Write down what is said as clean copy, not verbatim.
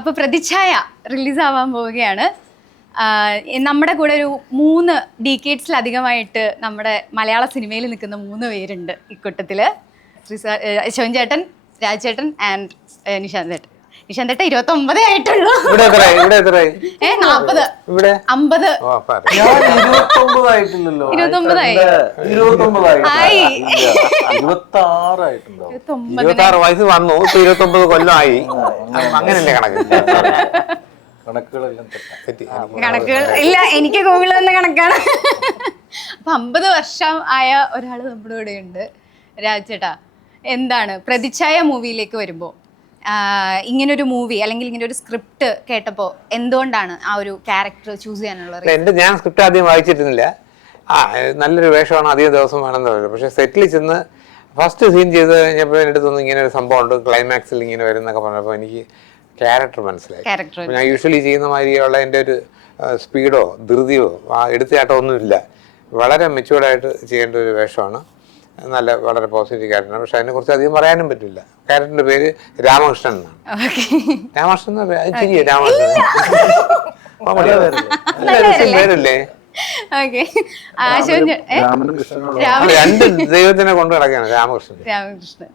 അപ്പോൾ പ്രതിച്ഛായ റിലീസ് ആവാൻ പോവുകയാണ്. നമ്മുടെ കൂടെ ഒരു 3 ഡീക്കേഡ്സിലധികമായിട്ട് നമ്മുടെ മലയാള സിനിമയിൽ നിൽക്കുന്ന 3 പേരുണ്ട് ഇക്കൂട്ടത്തിൽ. ശിവൻ ചേട്ടൻ, രാജ് ചേട്ടൻ ആൻഡ് നിശാന്ത് ചേട്ടൻ. നിശാന്ത് ചേട്ടൻ 29 ആയിട്ടുള്ളൂ. 40 50 26 വയസ്സ് വന്നു, 29 കൊല്ലമായി. അങ്ങനെയല്ലേ കണക്ക്? കണക്കുകൾ ഇല്ല, എനിക്ക് ഗൂഗിളിൽ വന്ന കണക്കാണ്. അപ്പൊ 50 വർഷം ആയ ഒരാള് നമ്മുടെ കൂടെ ഉണ്ട്. രാജ് ചേട്ടാ, എന്താണ് പ്രതിച്ഛായ മൂവിയിലേക്ക് വരുമ്പോൾ ഇങ്ങനൊരു മൂവി അല്ലെങ്കിൽ ഇങ്ങനെ ഒരു സ്ക്രിപ്റ്റ് കേട്ടപ്പോൾ എന്തുകൊണ്ടാണ് ആ ഒരു ക്യാരക്ടർ ചൂസ് ചെയ്യാനുള്ളത്? ഞാൻ സ്ക്രിപ്റ്റ് ആദ്യം വായിച്ചിരുന്നില്ല. നല്ലൊരു വേഷമാണ്, അധികം ദിവസം വേണമെന്ന് പറയുന്നത്. പക്ഷെ സെറ്റിൽ ചെന്ന് ഫസ്റ്റ് സീൻ ചെയ്ത് കഴിഞ്ഞപ്പോൾ എൻ്റെ അടുത്തൊന്നും ഇങ്ങനെ ഒരു സംഭവം ഉണ്ട്, ക്ലൈമാക്സിൽ ഇങ്ങനെ വരുന്നൊക്കെ പറഞ്ഞപ്പോൾ എനിക്ക് ക്യാരക്ടർ മനസ്സിലായി. ഞാൻ യൂഷ്വലി ചെയ്യുന്ന മാതിരിയുള്ള എൻ്റെ ഒരു സ്പീഡോ ധൃതിയോ എടുത്തയാട്ടോ ഒന്നുമില്ല. വളരെ മെച്യൂർഡായിട്ട് ചെയ്യേണ്ട ഒരു വേഷമാണ്. വളരെ പോസിറ്റീവ് ക്യാരക്ടറാണ്. പക്ഷെ അതിനെക്കുറിച്ച് അധികം പറയാനും പറ്റില്ല. ക്യാരക്ടറിന്റെ പേര് രാമകൃഷ്ണൻ എന്നാണ്. രാമകൃഷ്ണൻ പേരല്ലേ? രണ്ട് ദൈവത്തിനെ കൊണ്ട് നടക്കുകയാണ് രാമകൃഷ്ണൻ.